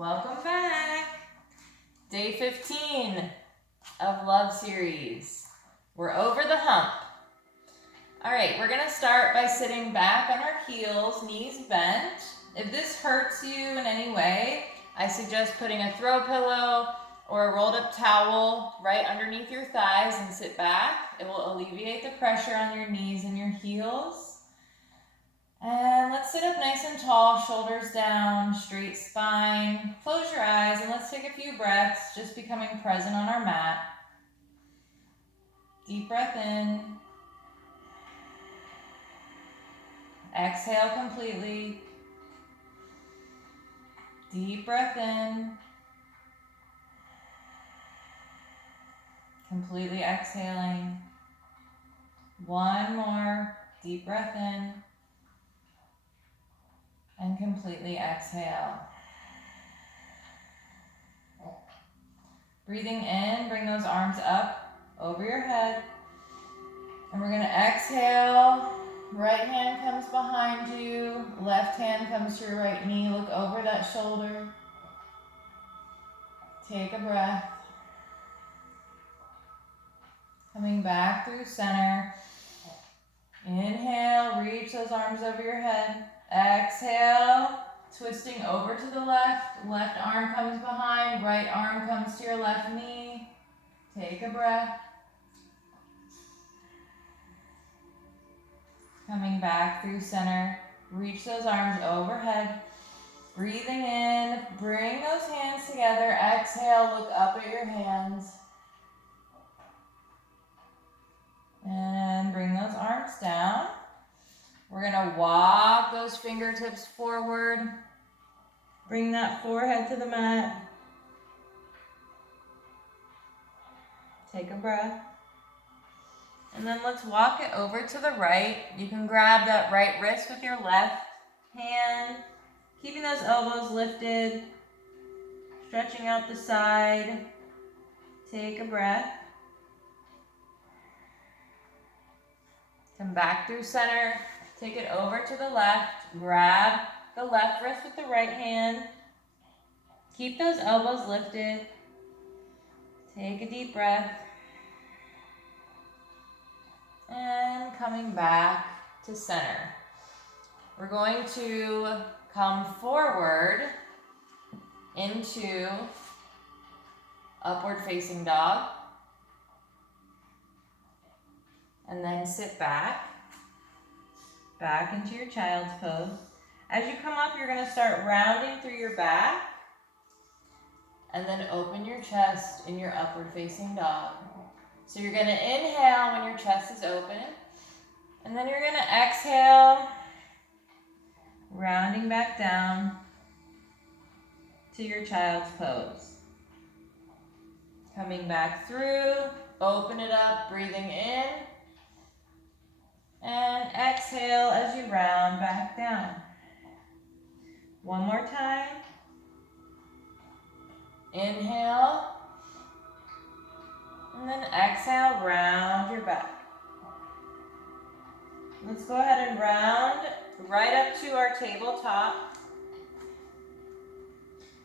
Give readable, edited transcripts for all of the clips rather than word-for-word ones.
Welcome back. Day 15 of Love Series. We're over the hump. All right, we're gonna start by sitting back on our heels, knees bent. If this hurts you in any way, I suggest putting a throw pillow or a rolled up towel right underneath your thighs and sit back. It will alleviate the pressure on your knees and your heels. And let's sit up nice and tall, shoulders down, straight spine. Close your eyes and let's take a few breaths, just becoming present on our mat. Deep breath in. Exhale completely. Deep breath in. Completely exhaling. One more. Deep breath in. And completely exhale. Breathing in, bring those arms up over your head. And we're going to exhale. Right hand comes behind you. Left hand comes to your right knee. Look over that shoulder. Take a breath. Coming back through center. Inhale, reach those arms over your head. Exhale, twisting over to the left. Left arm comes behind, right arm comes to your left knee. Take a breath. Coming back through center. Reach those arms overhead. Breathing in, bring those hands together. Exhale, look up at your hands. And bring those arms down. We're going to walk those fingertips forward. Bring that forehead to the mat. Take a breath. And then let's walk it over to the right. You can grab that right wrist with your left hand, keeping those elbows lifted, stretching out the side. Take a breath. Come back through center. Take it over to the left. Grab the left wrist with the right hand. Keep those elbows lifted. Take a deep breath. And coming back to center. We're going to come forward into upward facing dog. And then sit back into your child's pose. As you come up, you're going to start rounding through your back and then open your chest in your upward facing dog. So you're going to inhale when your chest is open, and then you're going to exhale, rounding back down to your child's pose. Coming back through, open it up, breathing in. And exhale as you round back down. One more time. Inhale. And then exhale, round your back. Let's go ahead and round right up to our tabletop.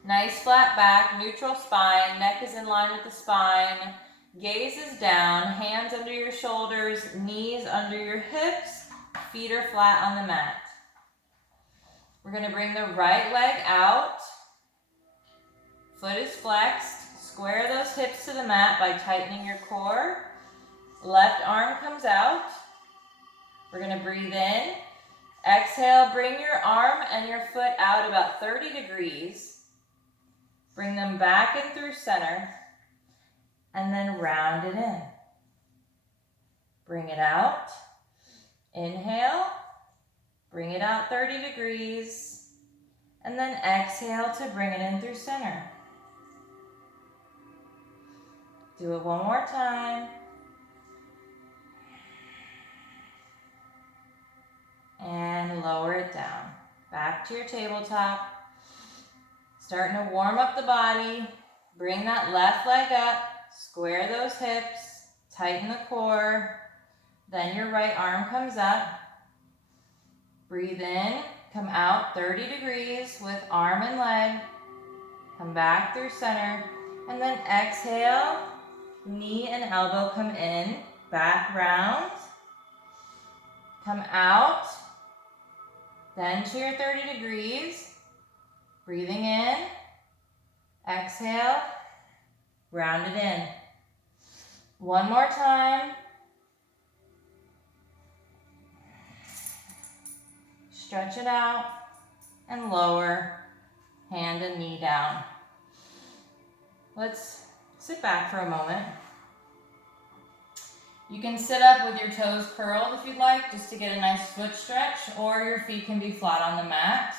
Nice flat back, neutral spine, neck is in line with the spine. Gaze is down, hands under your shoulders, knees under your hips, feet are flat on the mat. We're going to bring the right leg out. Foot is flexed. Square those hips to the mat by tightening your core. Left arm comes out. We're going to breathe in. Exhale, bring your arm and your foot out about 30 degrees. Bring them back in through center. And then round it in. Bring it out. Inhale. Bring it out 30 degrees. And then exhale to bring it in through center. Do it one more time. And lower it down. Back to your tabletop. Starting to warm up the body. Bring that left leg up. Square those hips, tighten the core, then your right arm comes up. Breathe in, come out 30 degrees with arm and leg. Come back through center. And then exhale, knee and elbow come in, back round. Come out, bend to your 30 degrees. Breathing in, exhale, round it in. One more time. Stretch it out and lower, hand and knee down. Let's sit back for a moment. You can sit up with your toes curled if you'd like, just to get a nice foot stretch, or your feet can be flat on the mat.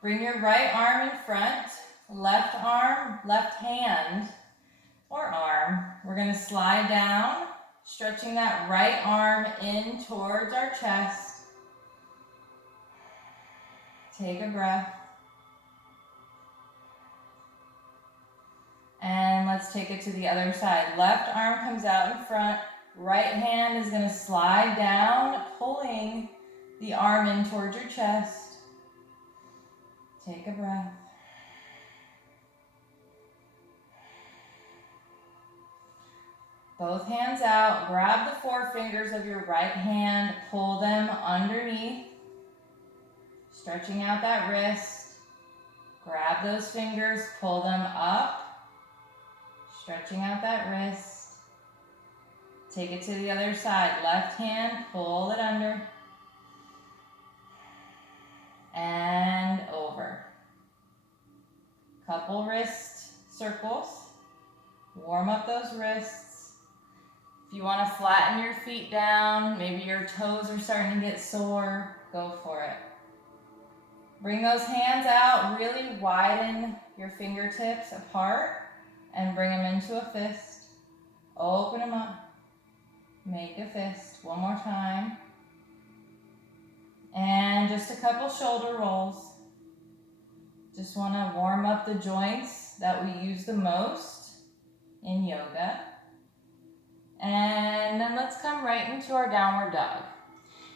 Bring your right arm in front, left arm, left hand, or arm. We're going to slide down, stretching that right arm in towards our chest. Take a breath. And let's take it to the other side. Left arm comes out in front. Right hand is going to slide down, pulling the arm in towards your chest. Take a breath. Both hands out. Grab the forefingers of your right hand. Pull them underneath. Stretching out that wrist. Grab those fingers. Pull them up. Stretching out that wrist. Take it to the other side. Left hand, pull it under. And over. Couple wrist circles. Warm up those wrists. If you want to flatten your feet down, maybe your toes are starting to get sore, go for it. Bring those hands out, really widen your fingertips apart and bring them into a fist. Open them up. Make a fist. One more time. And just a couple shoulder rolls. Just want to warm up the joints that we use the most in yoga. And then let's come right into our downward dog.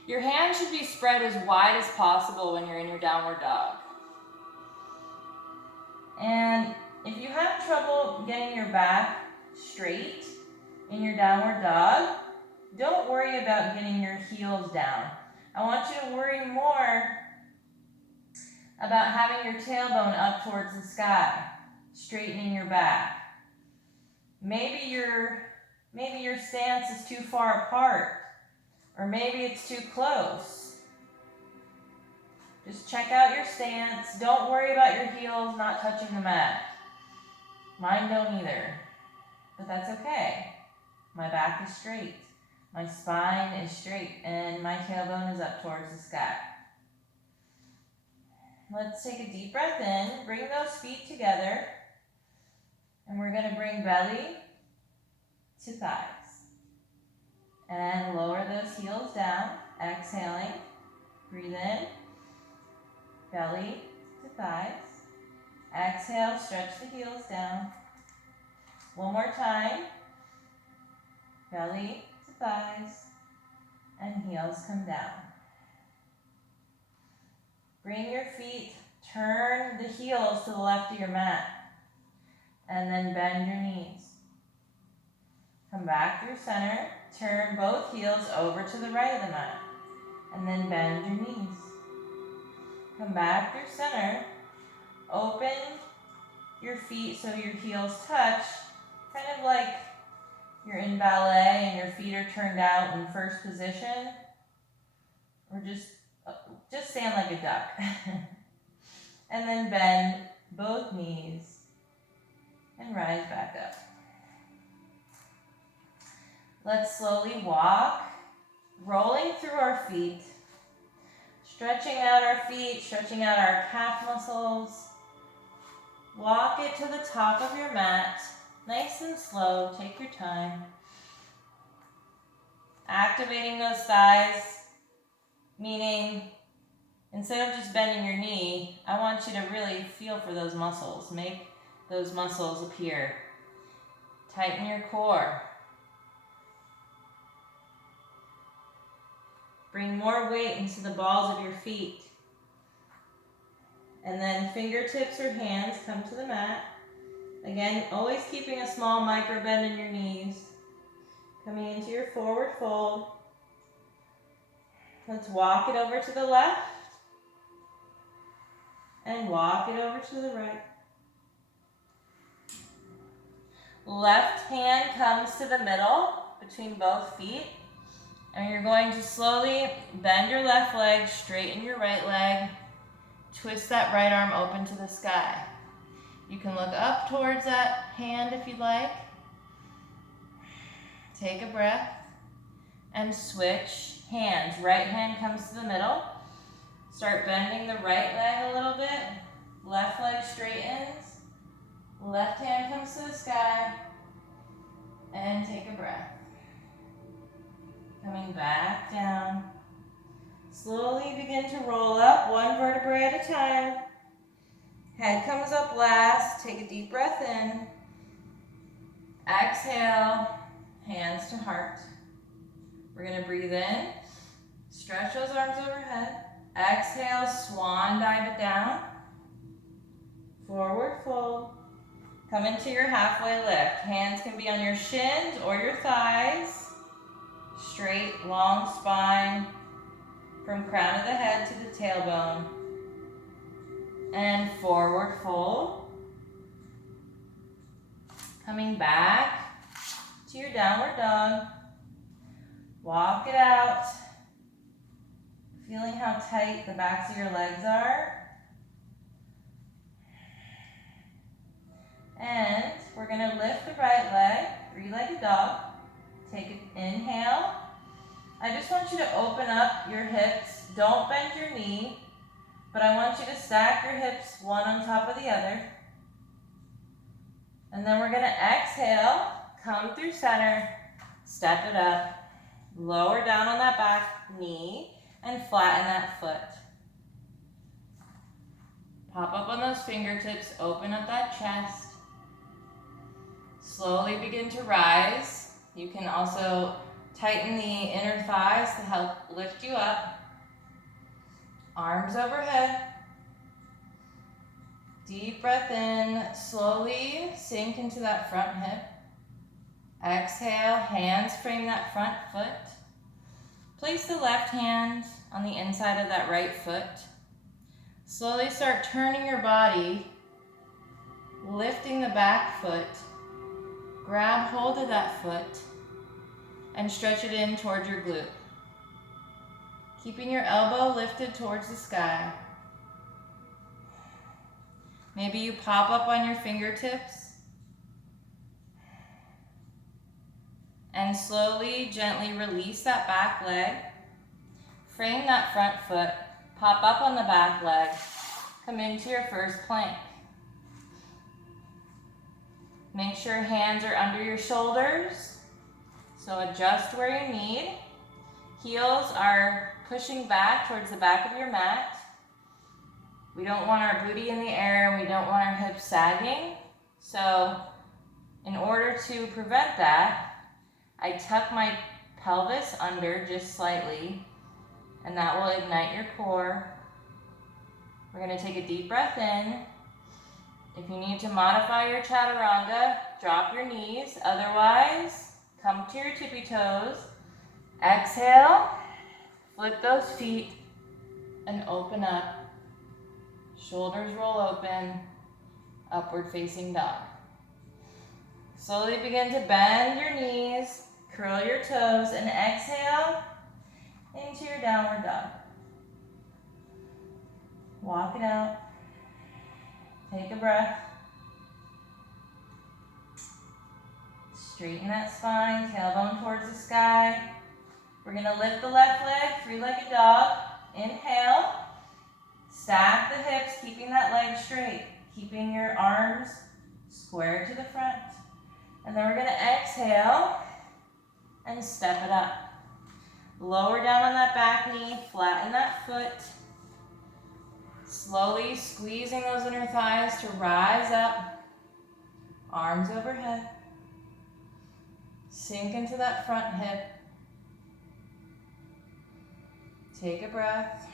Your hands should be spread as wide as possible when you're in your downward dog. And if you have trouble getting your back straight in your downward dog, don't worry about getting your heels down. I want you to worry more about having your tailbone up towards the sky, straightening your back. Maybe your stance is too far apart, or maybe it's too close. Just check out your stance. Don't worry about your heels not touching the mat. Mine don't either, but that's okay. My back is straight. My spine is straight, and my tailbone is up towards the sky. Let's take a deep breath in. Bring those feet together, and we're going to bring belly to thighs. And lower those heels down, exhaling. Breathe in, belly to thighs. Exhale, stretch the heels down. One more time. Belly to thighs, and heels come down. Bring your feet, turn the heels to the left of your mat, and then bend your knees. Come back through center, turn both heels over to the right of the mat, and then bend your knees. Come back through center, open your feet so your heels touch, kind of like you're in ballet and your feet are turned out in first position, or just stand like a duck. And then bend both knees and rise back up. Let's slowly walk, rolling through our feet, stretching out our feet, stretching out our calf muscles. Walk it to the top of your mat, nice and slow, take your time. Activating those thighs, meaning instead of just bending your knee, I want you to really feel for those muscles. Make those muscles appear. Tighten your core. Bring more weight into the balls of your feet. And then fingertips or hands come to the mat. Again, always keeping a small micro bend in your knees. Coming into your forward fold. Let's walk it over to the left. And walk it over to the right. Left hand comes to the middle between both feet. And you're going to slowly bend your left leg, straighten your right leg, twist that right arm open to the sky. You can look up towards that hand if you'd like. Take a breath and switch hands. Right hand comes to the middle. Start bending the right leg a little bit. Left leg straightens. Left hand comes to the sky. And take a breath. Coming back down. Slowly begin to roll up one vertebrae at a time. Head comes up last. Take a deep breath in. Exhale, hands to heart. We're going to breathe in. Stretch those arms overhead. Exhale, swan dive it down. Forward fold. Come into your halfway lift. Hands can be on your shins or your thighs. Straight, long spine from crown of the head to the tailbone. And forward fold. Coming back to your downward dog. Walk it out. Feeling how tight the backs of your legs are. And we're going to lift the right leg, three-legged dog. Take an inhale. I just want you to open up your hips. Don't bend your knee, but I want you to stack your hips one on top of the other. And then we're going to exhale, come through center, step it up, lower down on that back knee, and flatten that foot. Pop up on those fingertips, open up that chest. Slowly begin to rise. You can also tighten the inner thighs to help lift you up. Arms overhead. Deep breath in. Slowly sink into that front hip. Exhale, hands frame that front foot. Place the left hand on the inside of that right foot. Slowly start turning your body, lifting the back foot. Grab hold of that foot and stretch it in towards your glute. Keeping your elbow lifted towards the sky. Maybe you pop up on your fingertips and slowly, gently release that back leg. Frame that front foot. Pop up on the back leg. Come into your first plank. Make sure hands are under your shoulders. So adjust where you need. Heels are pushing back towards the back of your mat. We don't want our booty in the air and we don't want our hips sagging. So in order to prevent that, I tuck my pelvis under just slightly, and that will ignite your core. We're going to take a deep breath in. If you need to modify your chaturanga, drop your knees. Otherwise, come to your tippy toes. Exhale, flip those feet, and open up. Shoulders roll open, upward facing dog. Slowly begin to bend your knees, curl your toes, and exhale into your downward dog. Walk it out. Take a breath. Straighten that spine, tailbone towards the sky. We're going to lift the left leg, three-legged dog. Inhale. Stack the hips, keeping that leg straight. Keeping your arms square to the front. And then we're going to exhale and step it up. Lower down on that back knee, flatten that foot. Slowly squeezing those inner thighs to rise up. Arms overhead. Sink into that front hip. Take a breath.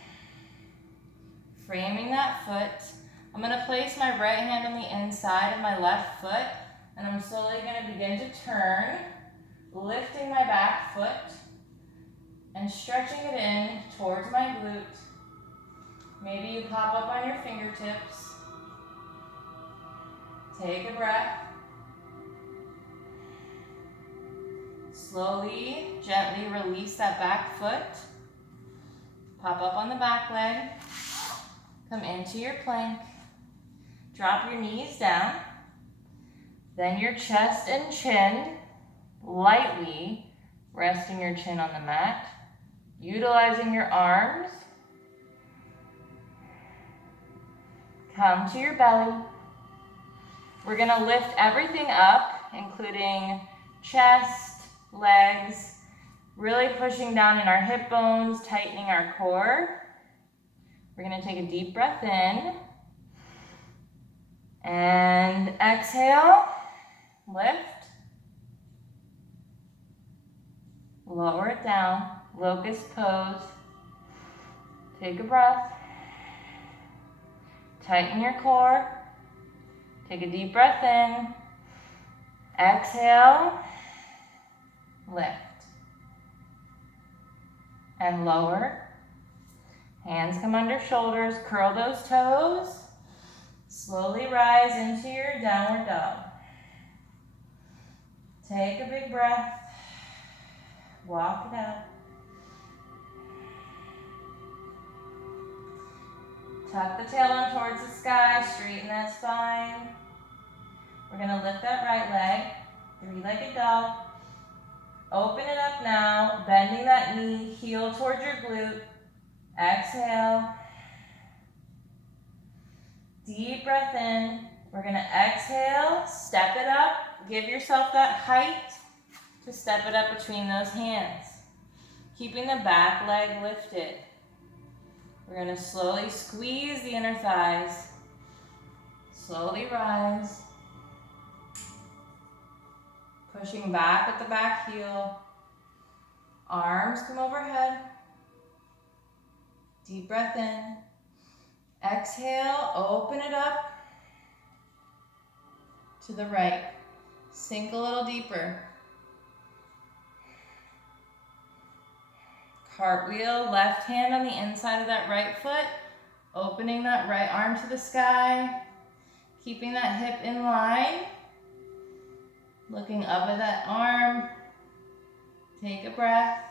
Framing that foot. I'm going to place my right hand on the inside of my left foot, and I'm slowly going to begin to turn, lifting my back foot and stretching it in towards my glute. Maybe you pop up on your fingertips. Take a breath. Slowly, gently release that back foot. Pop up on the back leg. Come into your plank. Drop your knees down. Then your chest and chin, lightly resting your chin on the mat. Utilizing your arms. Come to your belly. We're going to lift everything up, including chest, legs, really pushing down in our hip bones, tightening our core. We're going to take a deep breath in. And exhale, lift. Lower it down, locust pose. Take a breath. Tighten your core. Take a deep breath in. Exhale, lift. And lower. Hands come under shoulders, curl those toes. Slowly rise into your downward dog. Take a big breath. Walk it out. Tuck the tailbone towards the sky, straighten that spine. We're going to lift that right leg, three-legged dog. Open it up now, bending that knee, heel towards your glute. Exhale. Deep breath in. We're going to exhale, step it up. Give yourself that height to step it up between those hands. Keeping the back leg lifted. We're going to slowly squeeze the inner thighs. Slowly rise. Pushing back at the back heel. Arms come overhead. Deep breath in. Exhale, open it up to the right. Sink a little deeper. Cartwheel, left hand on the inside of that right foot. Opening that right arm to the sky. Keeping that hip in line. Looking up at that arm. Take a breath.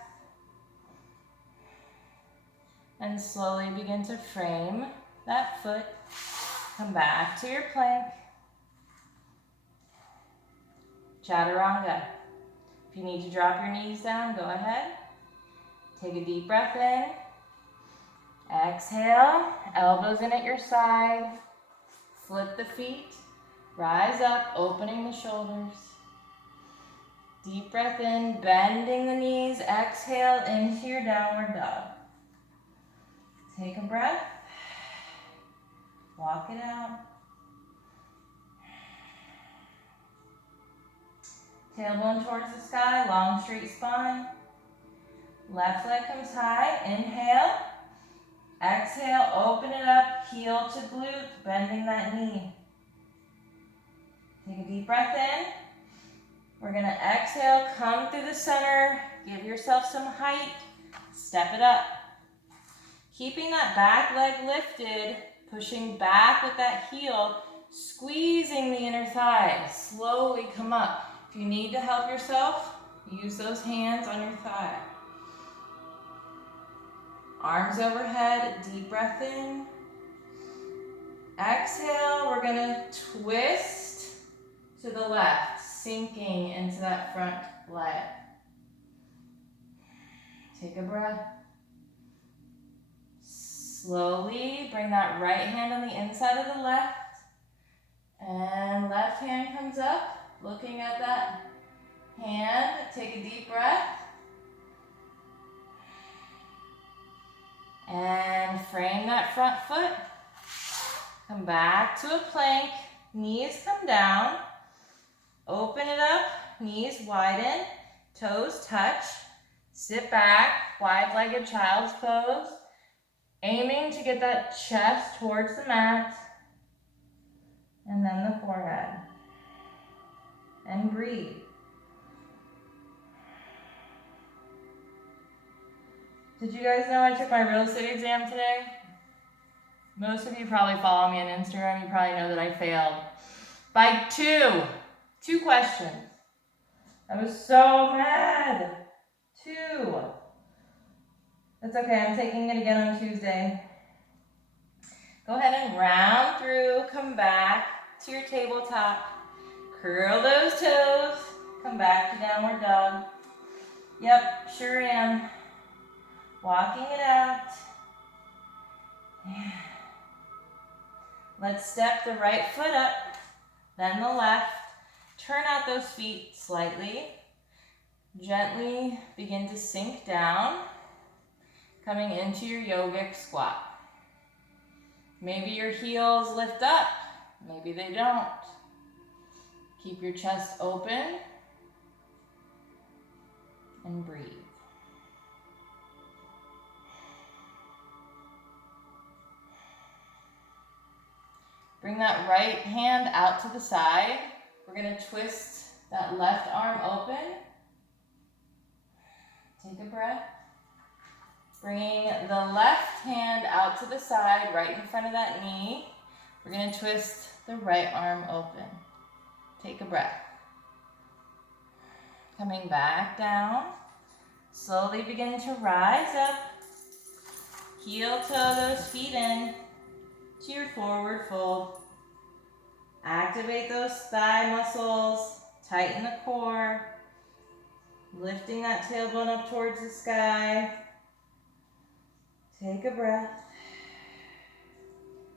And slowly begin to frame that foot. Come back to your plank. Chaturanga. If you need to drop your knees down, go ahead. Take a deep breath in. Exhale. Elbows in at your side. Flip the feet. Rise up, opening the shoulders. Deep breath in, bending the knees. Exhale into your downward dog. Take a breath. Walk it out. Tailbone towards the sky, long straight spine. Left leg comes high, inhale. Exhale, open it up, heel to glute, bending that knee. Take a deep breath in. We're gonna exhale, come through the center, give yourself some height, step it up. Keeping that back leg lifted, pushing back with that heel, squeezing the inner thighs. Slowly come up. If you need to help yourself, use those hands on your thigh. Arms overhead, deep breath in. Exhale, we're gonna twist to the left, sinking into that front leg. Take a breath. Slowly bring that right hand on the inside of the left. And left hand comes up, looking at that hand. Take a deep breath. And frame that front foot. Come back to a plank. Knees come down. Open it up. Knees widen. Toes touch. Sit back. Wide-legged child's pose. Aiming to get that chest towards the mat, and then the forehead. And breathe. Did you guys know I took my real estate exam today? Most of you probably follow me on Instagram. You probably know that I failed by two questions. I was so mad. 2. That's okay, I'm taking it again on Tuesday. Go ahead and round through, come back to your tabletop. Curl those toes, come back to downward dog. Yep, sure am. Walking it out. Yeah. Let's step the right foot up, then the left. Turn out those feet slightly. Gently begin to sink down, coming into your yogic squat. Maybe your heels lift up, maybe they don't. Keep your chest open and breathe. Bring that right hand out to the side. We're going to twist that left arm open. Take a breath. Bringing the left hand out to the side, right in front of that knee. We're going to twist the right arm open. Take a breath. Coming back down. Slowly begin to rise up. Heel toe those feet in to your forward fold. Activate those thigh muscles. Tighten the core. Lifting that tailbone up towards the sky. Take a breath.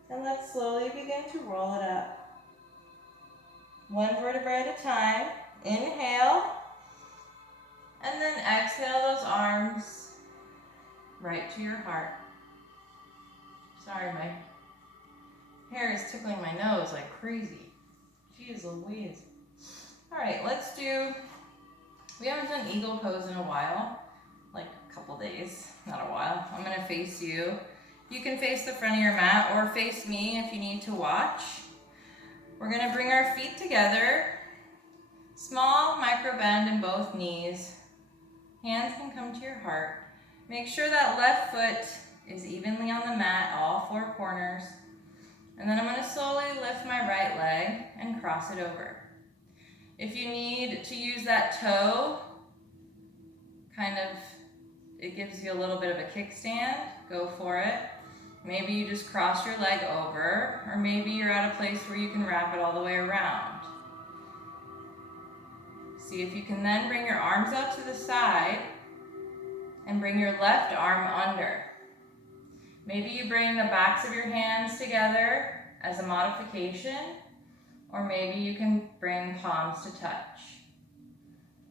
And let's slowly begin to roll it up. 1 vertebrae at a time. Inhale. And then exhale those arms right to your heart. Sorry, my hair is tickling my nose like crazy. Jeez Louise. All right, we haven't done eagle pose in a while, like a couple days, not a while. I'm gonna face you. You can face the front of your mat or face me if you need to watch. We're gonna bring our feet together. Small micro bend in both knees. Hands can come to your heart. Make sure that left foot is evenly on the mat, all 4 corners. And then I'm gonna slowly lift my right leg and cross it over. If you need to use that toe, it gives you a little bit of a kickstand, go for it. Maybe you just cross your leg over, or maybe you're at a place where you can wrap it all the way around. See if you can then bring your arms out to the side and bring your left arm under. Maybe you bring the backs of your hands together as a modification, or maybe you can bring palms to touch.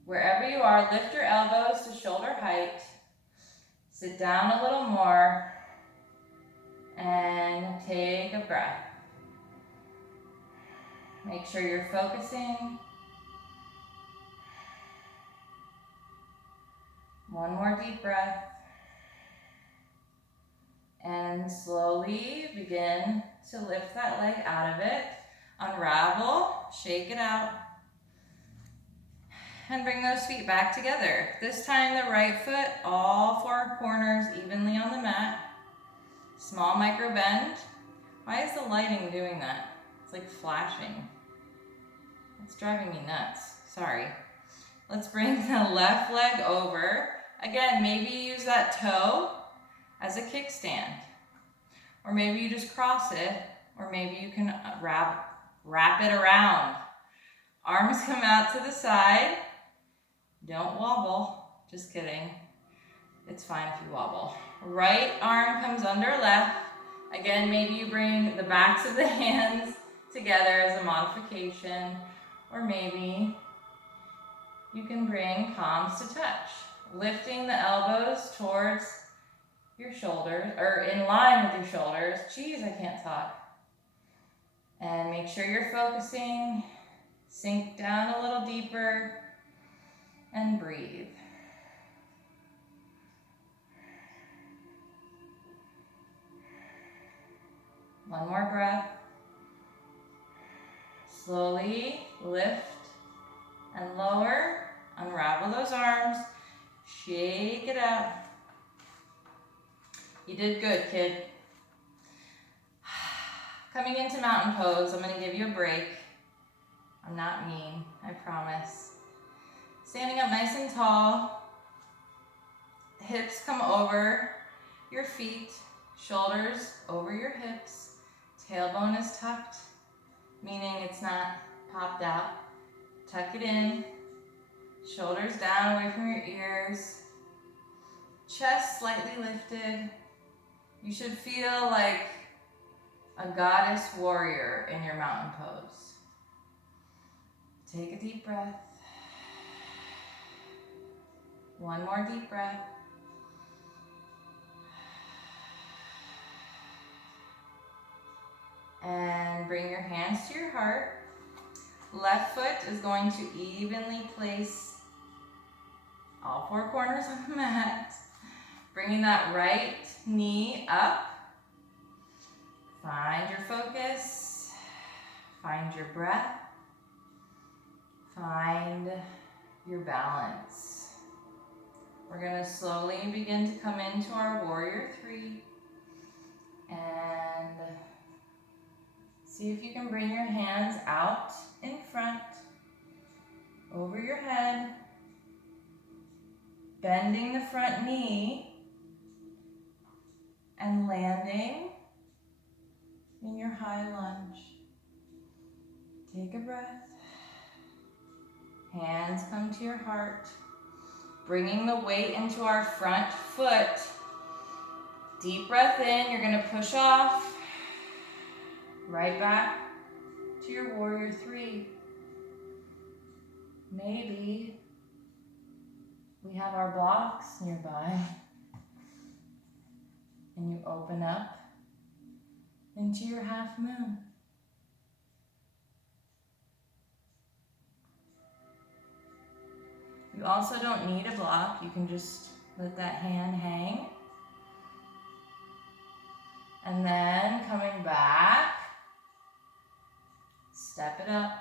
Wherever you are, lift your elbows to shoulder height. Sit down a little more and take a breath. Make sure you're focusing. 1 more deep breath. And slowly begin to lift that leg out of it. Unravel, shake it out. And bring those feet back together. This time the right foot, all 4 corners evenly on the mat. Small micro bend. Why is the lighting doing that? It's like flashing. It's driving me nuts. Sorry. Let's bring the left leg over. Again, maybe you use that toe as a kickstand. Or maybe you just cross it, or maybe you can wrap it around. Arms come out to the side. Don't wobble, just kidding. It's fine if you wobble. Right arm comes under left. Again, maybe you bring the backs of the hands together as a modification, or maybe you can bring palms to touch. Lifting the elbows towards your shoulders, or in line with your shoulders. Geez, I can't talk. And make sure you're focusing. Sink down a little deeper and breathe. One more breath. Slowly lift and lower. Unravel those arms. Shake it out. You did good, kid. Coming into mountain pose, I'm going to give you a break. I'm not mean, I promise. Standing up nice and tall. Hips come over your feet. Shoulders over your hips. Tailbone is tucked, meaning it's not popped out. Tuck it in. Shoulders down away from your ears. Chest slightly lifted. You should feel like a goddess warrior in your mountain pose. Take a deep breath. One more deep breath. And bring your hands to your heart. Left foot is going to evenly place all four corners of the mat. Bringing that right knee up. Find your focus. Find your breath. Find your balance. We're going to slowly begin to come into our warrior three. And see if you can bring your hands out in front, over your head, bending the front knee, and landing in your high lunge. Take a breath. Hands come to your heart, bringing the weight into our front foot. Deep breath in, you're going to push off. Right back to your warrior three. Maybe we have our blocks nearby. And you open up into your half moon. You also don't need a block. You can just let that hand hang. And then coming back, step it up.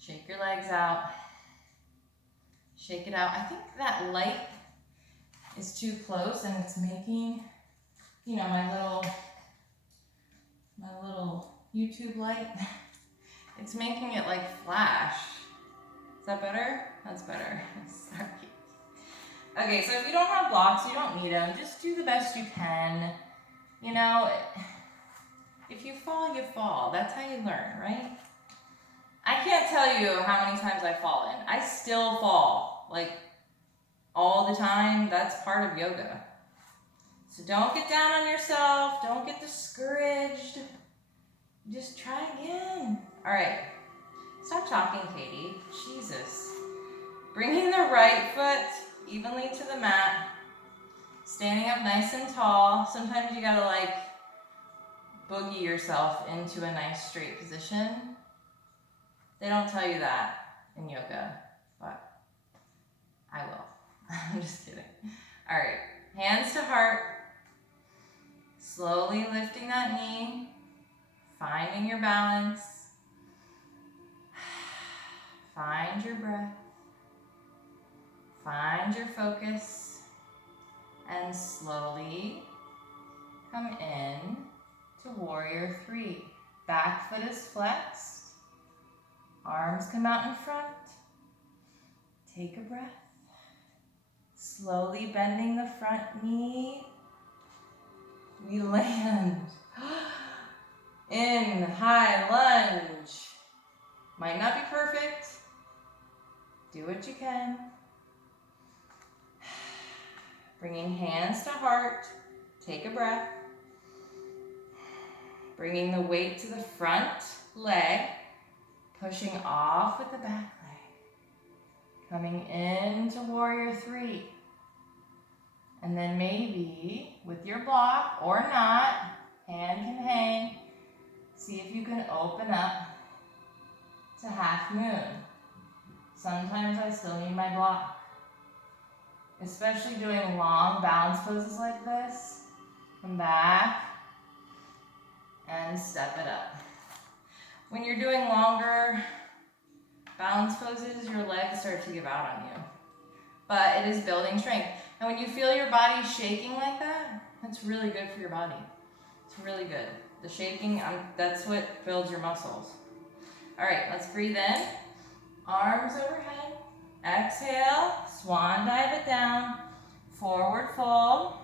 Shake your legs out. Shake it out. I think that light is too close and it's making, you know, my little YouTube light. It's making it like flash. Is that better? That's better. Sorry. Okay, so if you don't have blocks, you don't need them. Just do the best you can. You know, if you fall, you fall. That's how you learn, right? I can't tell you how many times I've fallen. I still fall, like all the time. That's part of yoga. So don't get down on yourself. Don't get discouraged. Just try again. All right. Stop talking, Katie. Jesus. Bringing the right foot evenly to the mat. Standing up nice and tall. Sometimes you gotta like boogie yourself into a nice straight position. They don't tell you that in yoga, but I will. I'm just kidding. All right, hands to heart. Slowly lifting that knee. Finding your balance. Find your breath. Find your focus. And slowly come in to warrior three. Back foot is flexed. Arms come out in front. Take a breath. Slowly bending the front knee. We land in high lunge. Might not be perfect. Do what you can. Bringing hands to heart. Take a breath. Bringing the weight to the front leg. Pushing off with the back leg. Coming into warrior three. And then maybe with your block or not, hand can hang. See if you can open up to half moon. Sometimes I still need my block. Especially doing long balance poses like this. Come back. and step it up. When you're doing longer balance poses, your legs start to give out on you. But it is building strength. And when you feel your body shaking like that, that's really good for your body. It's really good. The shaking, that's what builds your muscles. All right, let's breathe in. Arms overhead. Exhale, swan dive it down. Forward fold.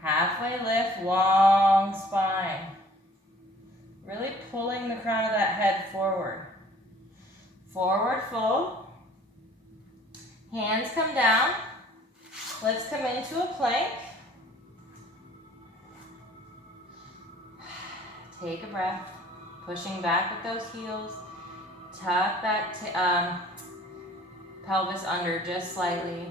Halfway lift, long spine. Really pulling the crown of that head forward. Forward fold. Hands come down. Let's come into a plank. Take a breath. Pushing back with those heels. Tuck that pelvis under just slightly.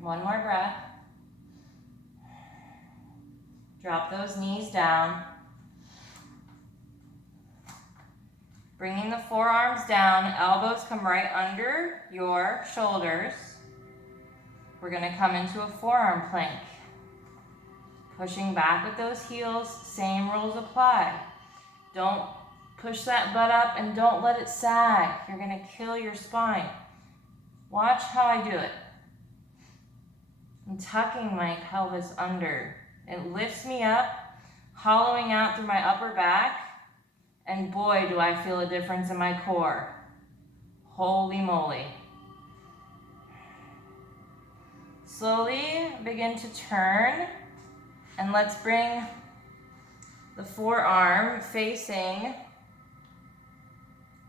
One more breath. Drop those knees down. Bringing the forearms down, elbows come right under your shoulders. We're going to come into a forearm plank. Pushing back with those heels, same rules apply. Don't push that butt up and don't let it sag. You're going to kill your spine. Watch how I do it. I'm tucking my pelvis under. It lifts me up, hollowing out through my upper back, and boy, do I feel a difference in my core. Holy moly. Slowly begin to turn, and let's bring the forearm facing,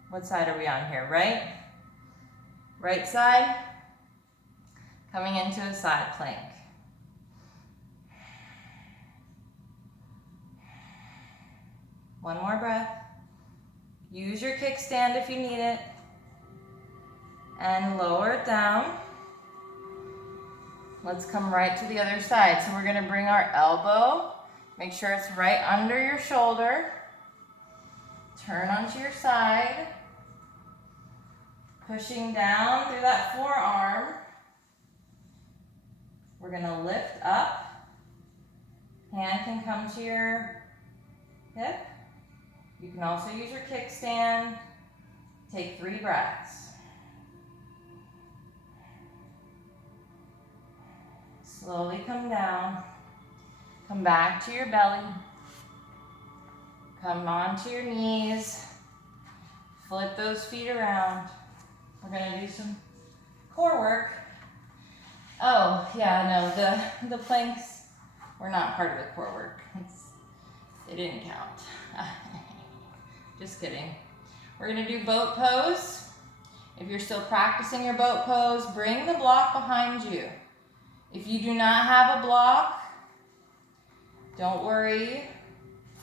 what side are we on here, right? Right side, coming into a side plank. One more breath. Use your kickstand if you need it. And lower it down. Let's come right to the other side. So we're going to bring our elbow. Make sure it's right under your shoulder. Turn onto your side. Pushing down through that forearm. We're going to lift up. Hand can come to your hip. You can also use your kickstand. Take 3 breaths. Slowly come down. Come back to your belly. Come onto your knees. Flip those feet around. We're going to do some core work. Oh, yeah, no, the planks were not part of the core work. They didn't count. Just kidding. We're going to do boat pose. If you're still practicing your boat pose, bring the block behind you. If you do not have a block, don't worry.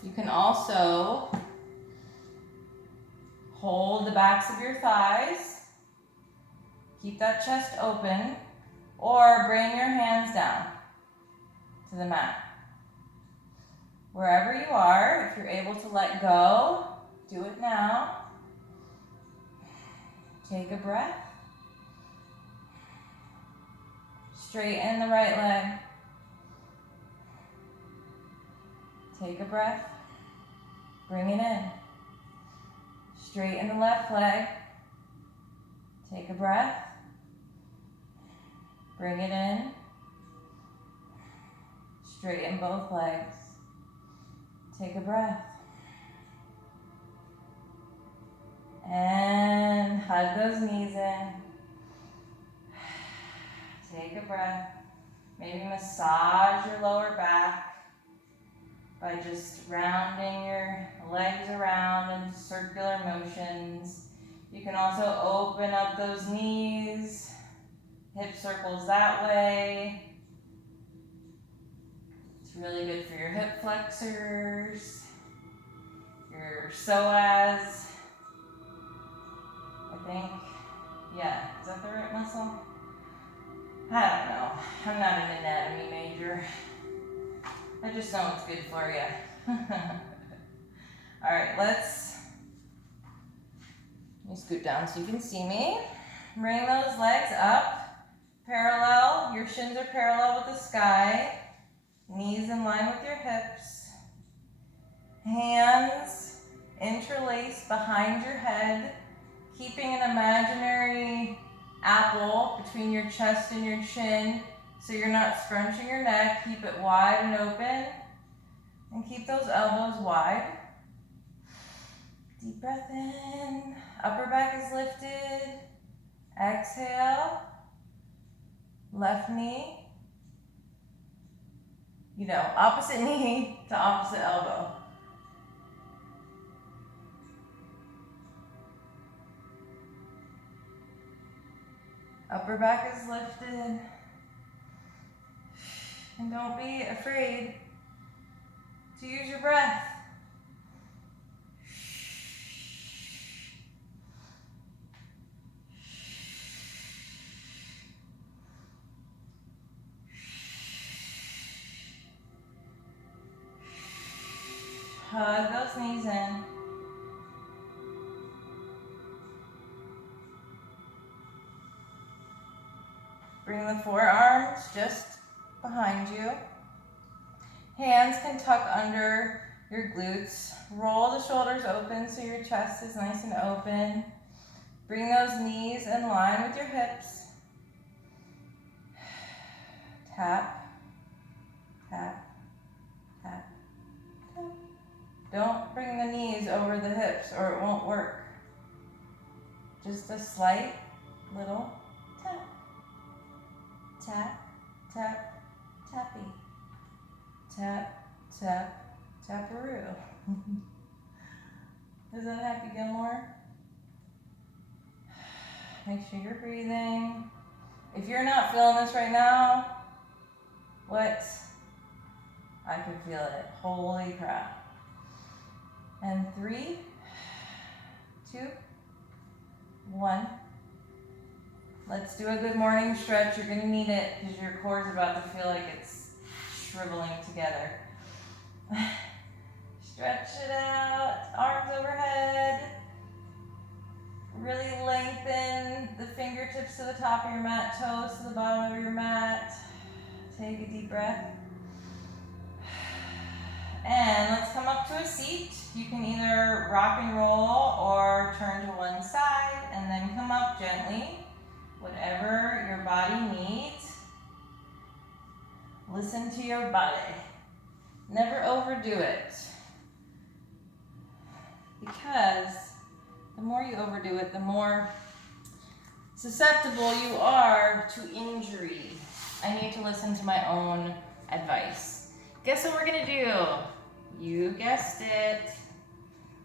You can also hold the backs of your thighs. Keep that chest open. Or bring your hands down to the mat. Wherever you are, if you're able to let go, do it now. Take a breath. Straighten the right leg. Take a breath. Bring it in. Straighten the left leg. Take a breath. Bring it in. Straighten both legs. Take a breath. And hug those knees in. Take a breath. Maybe massage your lower back by just rounding your legs around in circular motions. You can also open up those knees. Hip circles that way. It's really good for your hip flexors, your psoas, I think. Yeah, is that the right muscle? I don't know. I'm not an anatomy major. I just know it's good for you. All right, let me scoot down so you can see me. Bring those legs up Parallel, your shins are parallel with the sky. Knees in line with your hips. Hands interlace behind your head, keeping an imaginary apple between your chest and your chin so you're not scrunching your neck. Keep it wide and open. And keep those elbows wide. Deep breath in. Upper back is lifted. Exhale. Left knee. Opposite knee to opposite elbow. Upper back is lifted. And don't be afraid to use your breath. Hug those knees in. Bring the forearms just behind you. Hands can tuck under your glutes. Roll the shoulders open so your chest is nice and open. Bring those knees in line with your hips. Tap, tap, tap, tap. Don't bring the knees over the hips or it won't work. Just a slight little tap. Tap, tap, tappy. Tap, tap, taparoo. Is that Happy Gilmore? Make sure you're breathing. If you're not feeling this right now, what? I can feel it. Holy crap. And 3, 2, 1. Let's do a good morning stretch. You're gonna need it because your core's about to feel like it's shriveling together. Stretch it out, arms overhead. Really lengthen the fingertips to the top of your mat, toes to the bottom of your mat. Take a deep breath. And let's come up to a seat. You can either rock and roll or turn to one side and then come up gently. Whatever your body needs. Listen to your body. Never overdo it. Because the more you overdo it, the more susceptible you are to injury. I need to listen to my own advice. Guess what we're gonna do? You guessed it.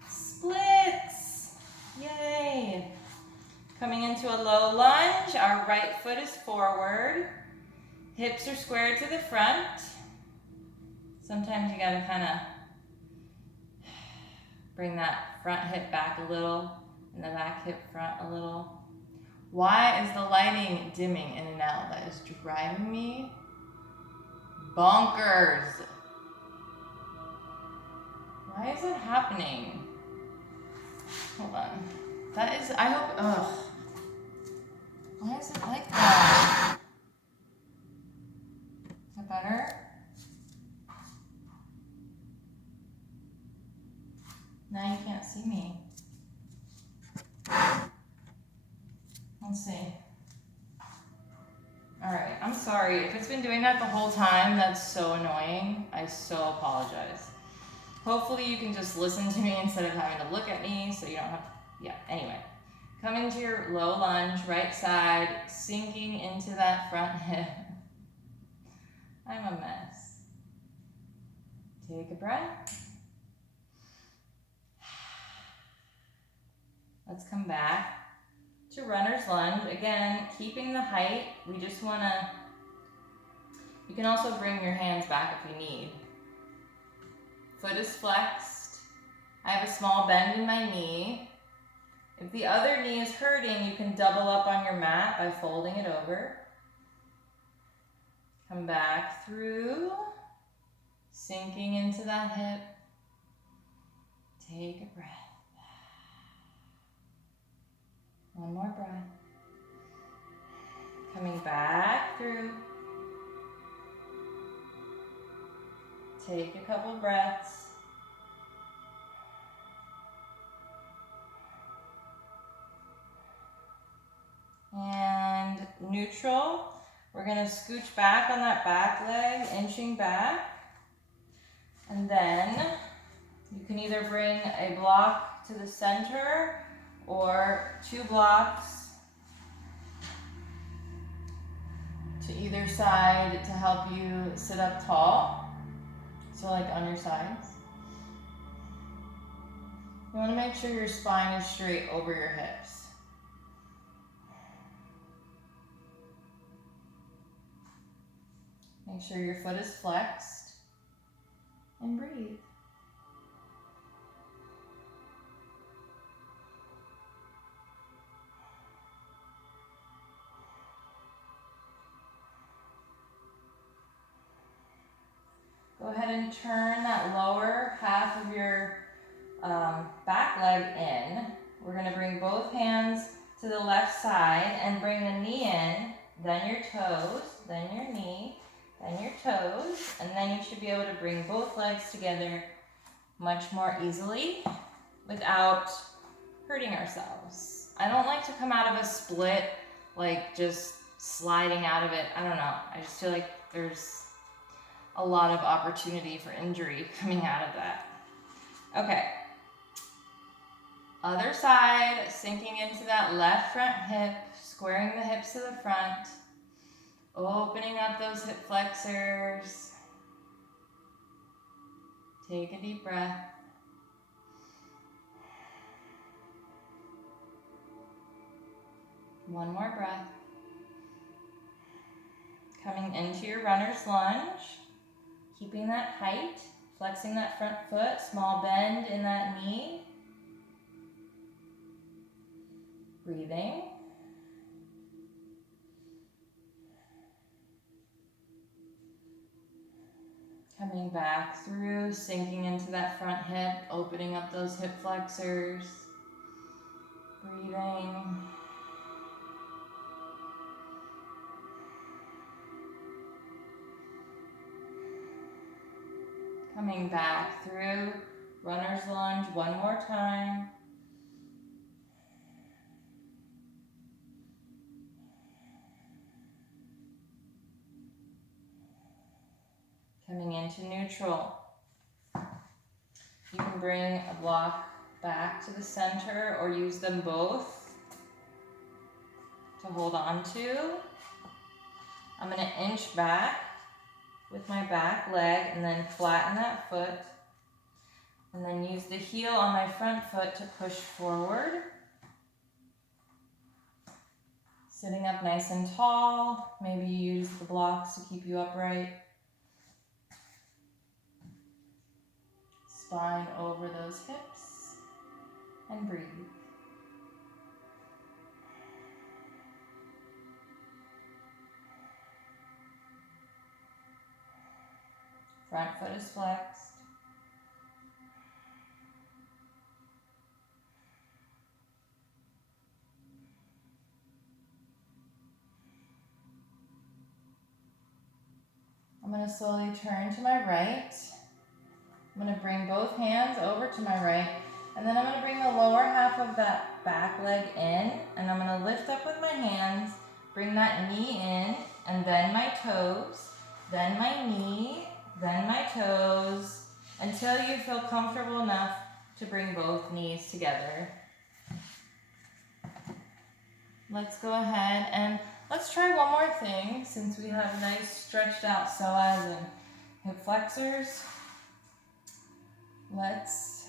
Splits. Yay. Coming into a low lunge, our right foot is forward. Hips are squared to the front. Sometimes you gotta kind of bring that front hip back a little and the back hip front a little. Why is the lighting dimming in and out? That is driving me bonkers. Why is it happening? Hold on. That is, I hope, ugh. Why is it like that? Is that better? Now you can't see me. Let's see. All right, I'm sorry. If it's been doing that the whole time, that's so annoying. I so apologize. Hopefully you can just listen to me instead of having to look at me so you don't have to, yeah, anyway. Come into your low lunge, right side, sinking into that front hip. I'm a mess. Take a breath. Let's come back to runner's lunge. Again, keeping the height. We just wanna, you can also bring your hands back if you need. Foot is flexed. I have a small bend in my knee. If the other knee is hurting, you can double up on your mat by folding it over. Come back through, sinking into that hip. Take a breath. One more breath. Coming back through. Take a couple breaths. And neutral. We're going to scooch back on that back leg, inching back. And then you can either bring a block to the center or 2 blocks to either side to help you sit up tall. So like on your sides. You want to make sure your spine is straight over your hips. Make sure your foot is flexed and breathe. Go ahead and turn that lower half of your back leg in. We're going to bring both hands to the left side and bring the knee in, then your toes, then your knee, then your toes, and then you should be able to bring both legs together much more easily without hurting ourselves. I don't like to come out of a split like just sliding out of it. I don't know. I just feel like there's a lot of opportunity for injury coming out of that. Okay. Other side, sinking into that left front hip, squaring the hips to the front, opening up those hip flexors. Take a deep breath. One more breath. Coming into your runner's lunge, keeping that height, flexing that front foot, small bend in that knee. Breathing. Coming back through, sinking into that front hip, opening up those hip flexors. Breathing. Coming back through, runner's lunge one more time. Coming into neutral. You can bring a block back to the center or use them both to hold on to. I'm going to inch back with my back leg and then flatten that foot. And then use the heel on my front foot to push forward. Sitting up nice and tall. Maybe use the blocks to keep you upright. Spine over those hips and breathe. Front foot is flexed. I'm going to slowly turn to my right. I'm going to bring both hands over to my right, and then I'm going to bring the lower half of that back leg in, and I'm going to lift up with my hands, bring that knee in, and then my toes, then my knee, then my toes, until you feel comfortable enough to bring both knees together. Let's go ahead and let's try one more thing since we have nice stretched out psoas and hip flexors. Let's,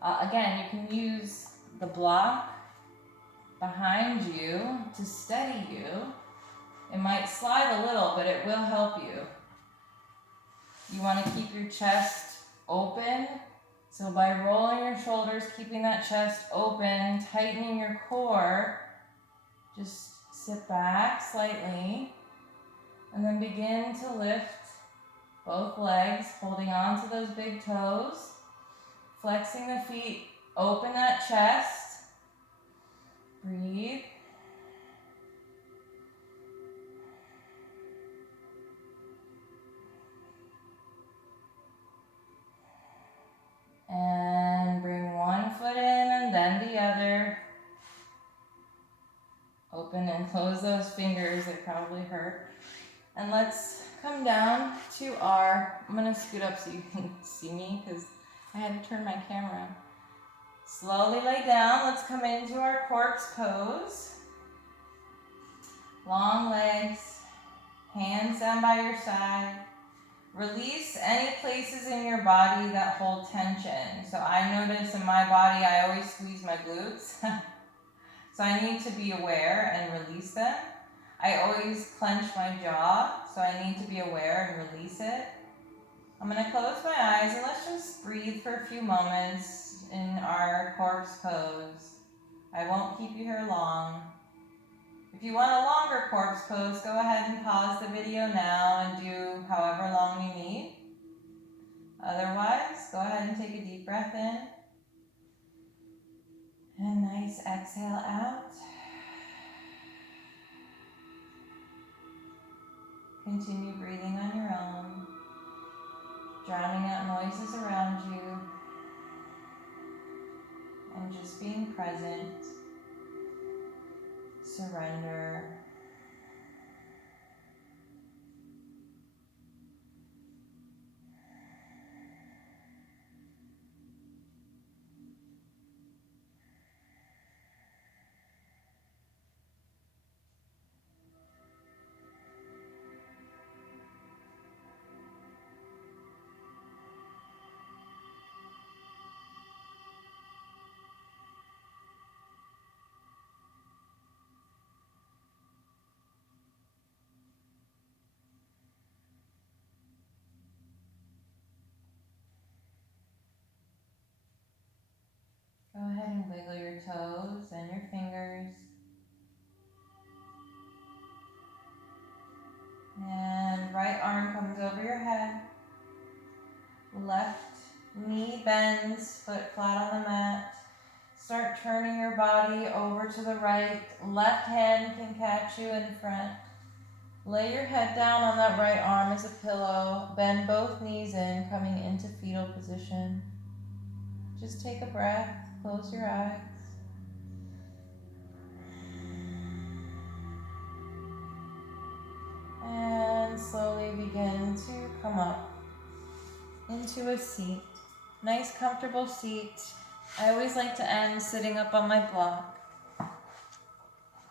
again, you can use the block behind you to steady you. It might slide a little, but it will help you. You want to keep your chest open. So by rolling your shoulders, keeping that chest open, tightening your core, just sit back slightly and then begin to lift both legs, holding on to those big toes, flexing the feet, open that chest, breathe. close those fingers, they probably hurt. And let's come down to our, I'm gonna scoot up so you can see me because I had to turn my camera. Slowly lay down, let's come into our corpse pose. Long legs, hands down by your side. Release any places in your body that hold tension. So I notice in my body, I always squeeze my glutes. So I need to be aware and release them. I always clench my jaw, so I need to be aware and release it. I'm gonna close my eyes and let's just breathe for a few moments in our corpse pose. I won't keep you here long. If you want a longer corpse pose, go ahead and pause the video now and do however long you need. Otherwise, go ahead and take a deep breath in. And a nice exhale out. Continue breathing on your own, drowning out noises around you, and just being present. Surrender. Go ahead and wiggle your toes and your fingers. And right arm comes over your head. Left knee bends, foot flat on the mat. Start turning your body over to the right. Left hand can catch you in front. Lay your head down on that right arm as a pillow. Bend both knees in, coming into fetal position. Just take a breath. Close your eyes. And slowly begin to come up into a seat. Nice comfortable seat. I always like to end sitting up on my block.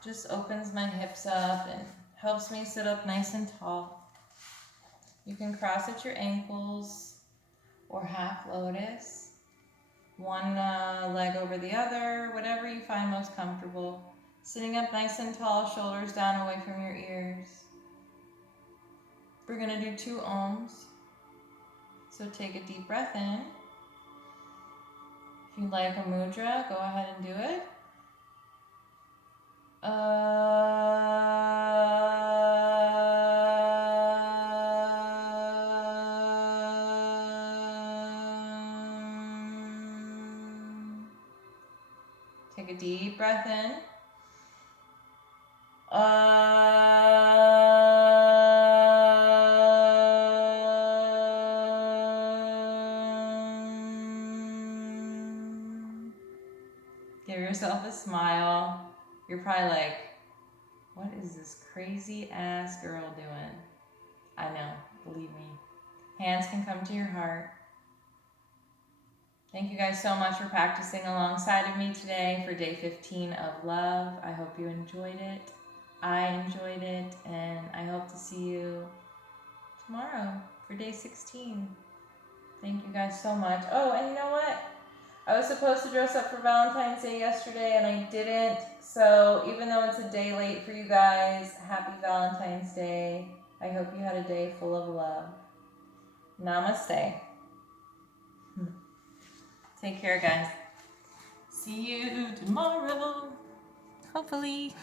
Just opens my hips up and helps me sit up nice and tall. You can cross at your ankles or half lotus. One leg over the other, whatever you find most comfortable. Sitting up nice and tall, shoulders down away from your ears. We're gonna do 2 ohms. So take a deep breath in. If you like a mudra, go ahead and do it. Take a deep breath in. Give yourself a smile. You're probably like, what is this crazy ass girl doing? I know, believe me. Hands can come to your heart. Thank you guys so much for practicing alongside of me today for day 15 of love. I hope you enjoyed it. I enjoyed it, and I hope to see you tomorrow for day 16. Thank you guys so much. Oh, and you know what? I was supposed to dress up for Valentine's Day yesterday, and I didn't. So even though it's a day late for you guys, happy Valentine's Day. I hope you had a day full of love. Namaste. Take care, guys. See you tomorrow, hopefully.